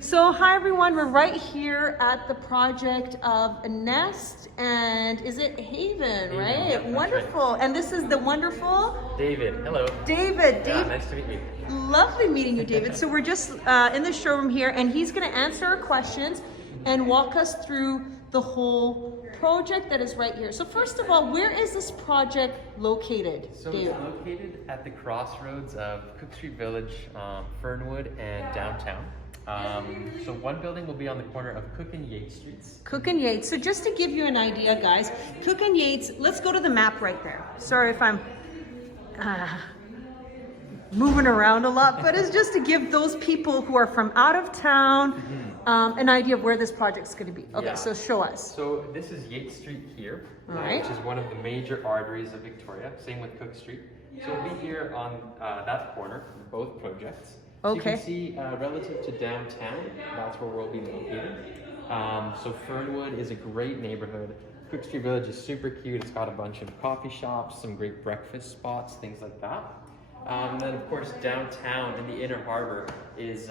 So hi everyone, we're right here at the project of a Nest, and is it Haven, right? Yep, Wonderful. right. And this is the wonderful David, hello. David. Yeah, nice to meet you. Lovely meeting you, David. So we're just in the showroom here, and he's going to answer our questions and walk us through the whole project that is right here. So first of all, where is this project located, So David? it's located at the crossroads of Cook Street Village, Fernwood, and downtown. So one building will be on the corner of Cook and Yates Streets. Cook and Yates. So just to give you an idea, guys, Cook and Yates, let's go to the map right there. Sorry if I'm moving around a lot, but it's just to give those people who are from out of town an idea of where this project's going to be. Okay, Yeah. so show us. So this is Yates Street here, Right. which is one of the major arteries of Victoria. Same with Cook Street. So we'll be here on that corner for both projects. So Okay. you can see relative to downtown, that's where we'll be located. So Fernwood is a great neighborhood. Cook Street Village is super cute. It's got a bunch of coffee shops, some great breakfast spots, things like that. And then of course downtown in the Inner Harbor is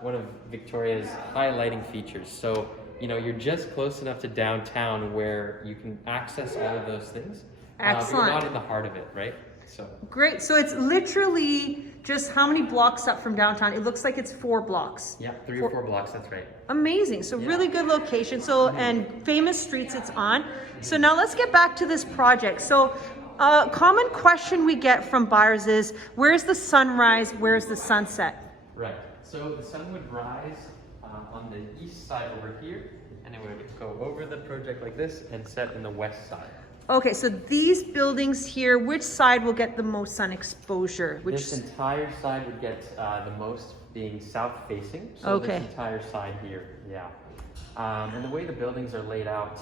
one of Victoria's highlighting features. So you're just close enough to downtown where you can access all of those things. But Excellent. you're not in the heart of it, right? So Great. So it's literally just how many blocks up from downtown? It looks like it's 4 blocks. yeah, 3 or 4 blocks. That's right. Amazing. So Yeah. really good location. So, and famous streets it's on. So now let's get back to this project. So a common question we get from buyers is, where's the sunrise? Where's the sunset? Right. So the sun would rise on the east side over here, and it would go over the project like this and set in the west side. Okay, so these buildings here, which side will get the most sun exposure? Which This entire side would get the most being south facing. So Okay. this entire side here, yeah. And the way the buildings are laid out,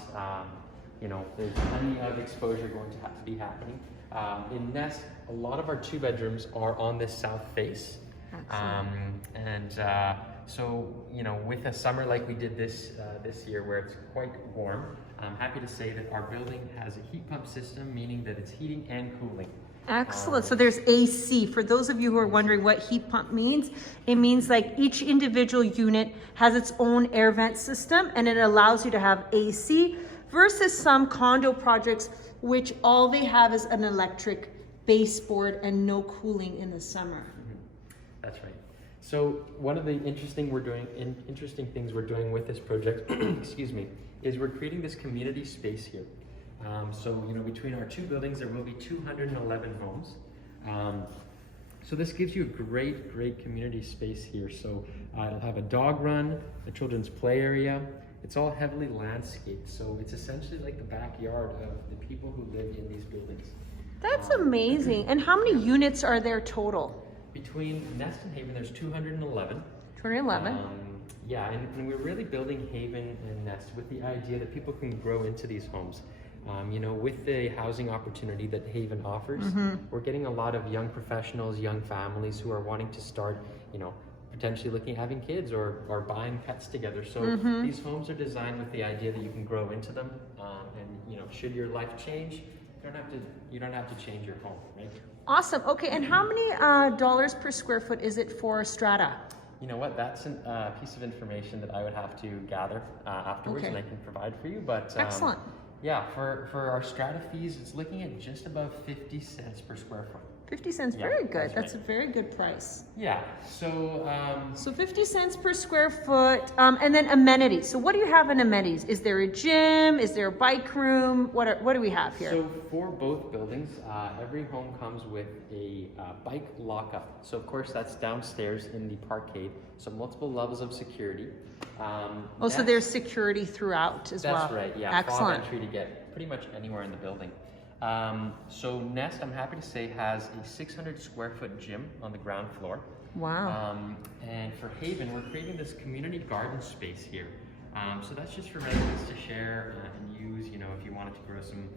there's plenty of exposure going to have to be happening. In Nest, a lot of our 2 bedrooms are on this south face. So with a summer like we did this year where it's quite warm, I'm happy to say that our building has a heat pump system, meaning that it's heating and cooling. Excellent. So there's AC. For those of you who are wondering what heat pump means, it means like each individual unit has its own air vent system, and it allows you to have AC versus some condo projects which all they have is an electric baseboard and no cooling in the summer. That's right. So one of the interesting things we're doing with this project, excuse me, is we're creating this community space here. Between our 2 buildings, there will be 211 homes. So this gives you a great community space here. So it'll have a dog run, a children's play area. It's all heavily landscaped. So it's essentially like the backyard of the people who live in these buildings. That's amazing. And how many units are there total? Between Nest and Haven, there's 211. 211. And we're really building Haven and Nest with the idea that people can grow into these homes. With the housing opportunity that Haven offers, we're getting a lot of young professionals, young families who are wanting to start, potentially looking at having kids or buying pets together. So these homes are designed with the idea that you can grow into them, should your life change, you don't have to change your home, right? Awesome. Okay, and how many dollars per square foot is it for strata? You know what? That's a piece of information that I would have to gather afterwards, and I can provide for you. But Excellent. Yeah, for our strata fees, it's looking at just above 50 cents per square foot. 50 cents, Yeah, very good. that's That's a very good price. Yeah. So. So 50 cents per square foot, and then amenities. So what do you have in amenities? Is there a gym? Is there a bike room? What do we have here? So for both buildings, every home comes with a bike lockup. So of course that's downstairs in the parkade. So multiple levels of security. So there's security throughout as well. That's right. Yeah. Excellent. Fob entry to get pretty much anywhere in the building. So Nest, I'm happy to say, has a 600 square foot gym on the ground floor. Wow. And for Haven, we're creating this community garden space here. So that's just for residents to share and use, if you wanted to grow some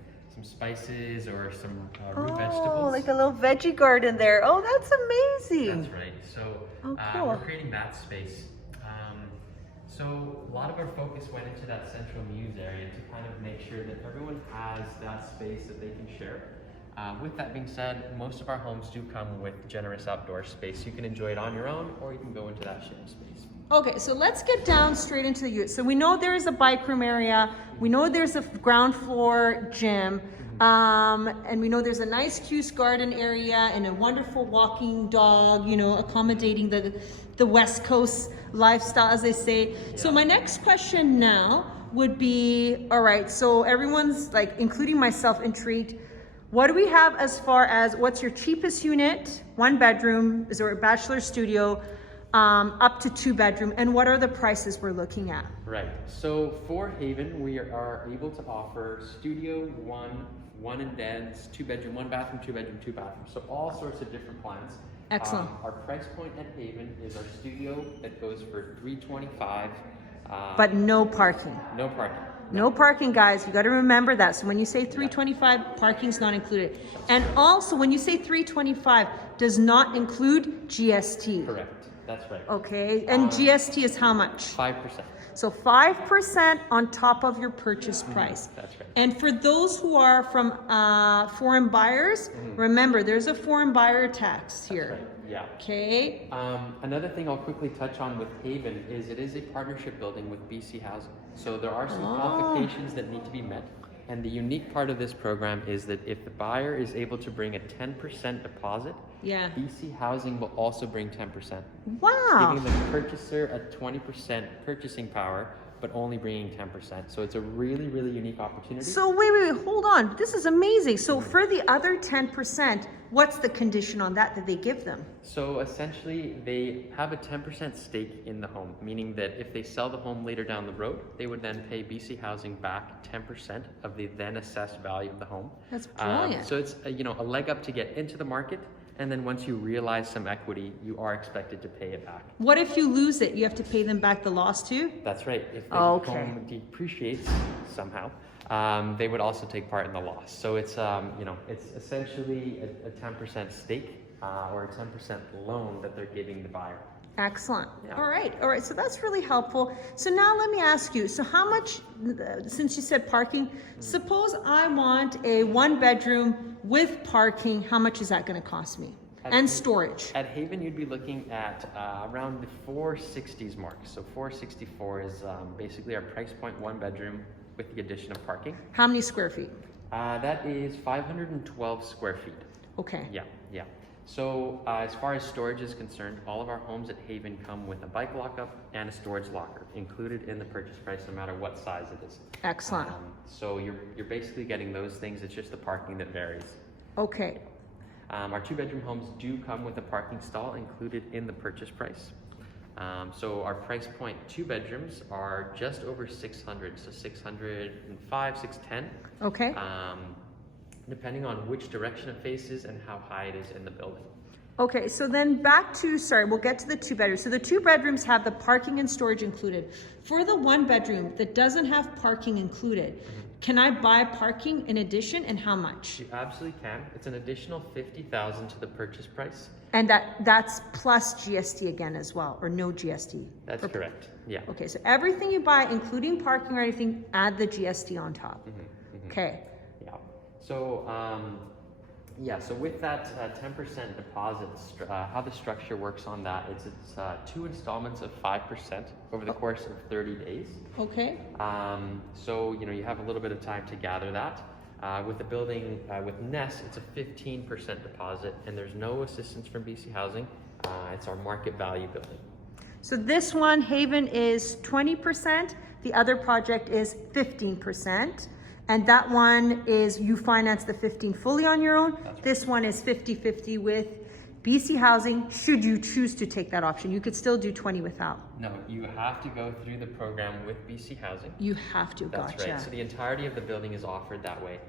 spices or some root vegetables. Oh, like a little veggie garden there. Oh, that's amazing. That's right. So cool. we're creating that space. So a lot of our focus went into that central muse area to kind of make sure that everyone has that space that they can share. With that being said, most of our homes do come with generous outdoor space. You can enjoy it on your own, or you can go into that shared space. Okay, so let's get down straight into the unit. So we know there is a bike room area. We know there's a ground floor gym. And we know there's a nice Cuse garden area and a wonderful walking dog, you know, accommodating the West Coast lifestyle, as they say. Yeah. So my next question now would be, all right, so everyone's like, including myself, intrigued. What do we have as far as what's your cheapest unit, 1 bedroom, is there a bachelor studio, up to 2 bedroom, and what are the prices we're looking at? Right, so for Haven, we are able to offer studio, one and beds, 2 bedroom, 1 bathroom, 2 bedroom, 2 bathrooms. So all sorts of different plans. Excellent. Our price point at Haven is our studio that goes for $325. But no parking. No parking. No parking, guys. You got to remember that. So when you say $325, parking's not included. And also, when you say $325, does not include GST. Correct. That's right. Okay. And GST is how much? 5%. So 5% on top of your purchase price. That's right. And for those who are from foreign buyers, remember there's a foreign buyer tax here. That's right. Yeah. Okay. Another thing I'll quickly touch on with Haven is it is a partnership building with BC Housing. So there are some qualifications that need to be met. And the unique part of this program is that if the buyer is able to bring a 10% deposit, yeah, BC Housing will also bring 10%. Wow. Giving the purchaser a 20% purchasing power, but only bringing 10%. So it's a really, really unique opportunity. So wait, hold on. This is amazing. So for the other 10%, what's the condition on that they give them? So essentially, they have a 10% stake in the home, meaning that if they sell the home later down the road, they would then pay BC Housing back 10% of the then assessed value of the home. That's brilliant. So it's a leg up to get into the market. And then once you realize some equity, you are expected to pay it back. What if you lose it? You have to pay them back the loss too? That's right. If the home depreciates somehow, they would also take part in the loss. So it's it's essentially a 10% stake or a 10% loan that they're giving the buyer. Excellent. Yeah. All right. So that's really helpful. So now let me ask you, so how much, since you said parking, suppose I want a 1 bedroom with parking, how much is that going to cost me? And storage. At Haven, you'd be looking at around the 460s mark. So 464 is basically our price point, 1 bedroom with the addition of parking. How many square feet? That is 512 square feet. Okay. Yeah. So as far as storage is concerned, all of our homes at Haven come with a bike lockup and a storage locker included in the purchase price, no matter what size it is. Excellent. So you're basically getting those things. It's just the parking that varies. Okay. Our 2-bedroom homes do come with a parking stall included in the purchase price. So our price point 2 bedrooms are just over 600, so 605, 610. Okay. Depending on which direction it faces and how high it is in the building. Okay, so then back to, we'll get to the 2 bedrooms. So the 2 bedrooms have the parking and storage included. For the 1 bedroom that doesn't have parking included, can I buy parking in addition, and how much? You absolutely can. It's an additional $50,000 to the purchase price. And that's plus GST again as well, or no GST? That's correct, yeah. Okay, so everything you buy, including parking or anything, add the GST on top. Okay. So, so with that 10% deposit, how the structure works on that is it's 2 installments of 5% over the course of 30 days. Okay. So, you have a little bit of time to gather that. With the building, with Nest, it's a 15% deposit, and there's no assistance from BC Housing. It's our market value building. So this one, Haven, is 20%. The other project is 15%. And that one is you finance the 15 fully on your own. That's this one is 50-50 with BC Housing, should you choose to take that option. You could still do 20 without. No, you have to go through the program with BC Housing. You have to, That's gotcha. right. So the entirety of the building is offered that way.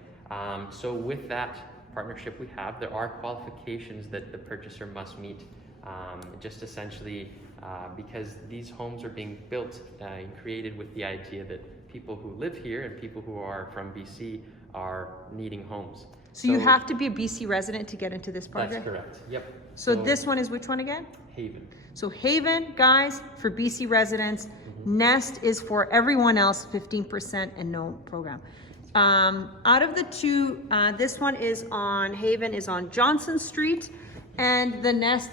So with that partnership we have, there are qualifications that the purchaser must meet. Just essentially because these homes are being built and created with the idea that people who live here and people who are from BC are needing homes. So you have to be a BC resident to get into this project? That's correct, yep. So this one is which one again? Haven. So Haven, guys, for BC residents. Nest is for everyone else, 15% and no program. Out of the 2, this one is on, Haven is on Johnson Street, and the Nest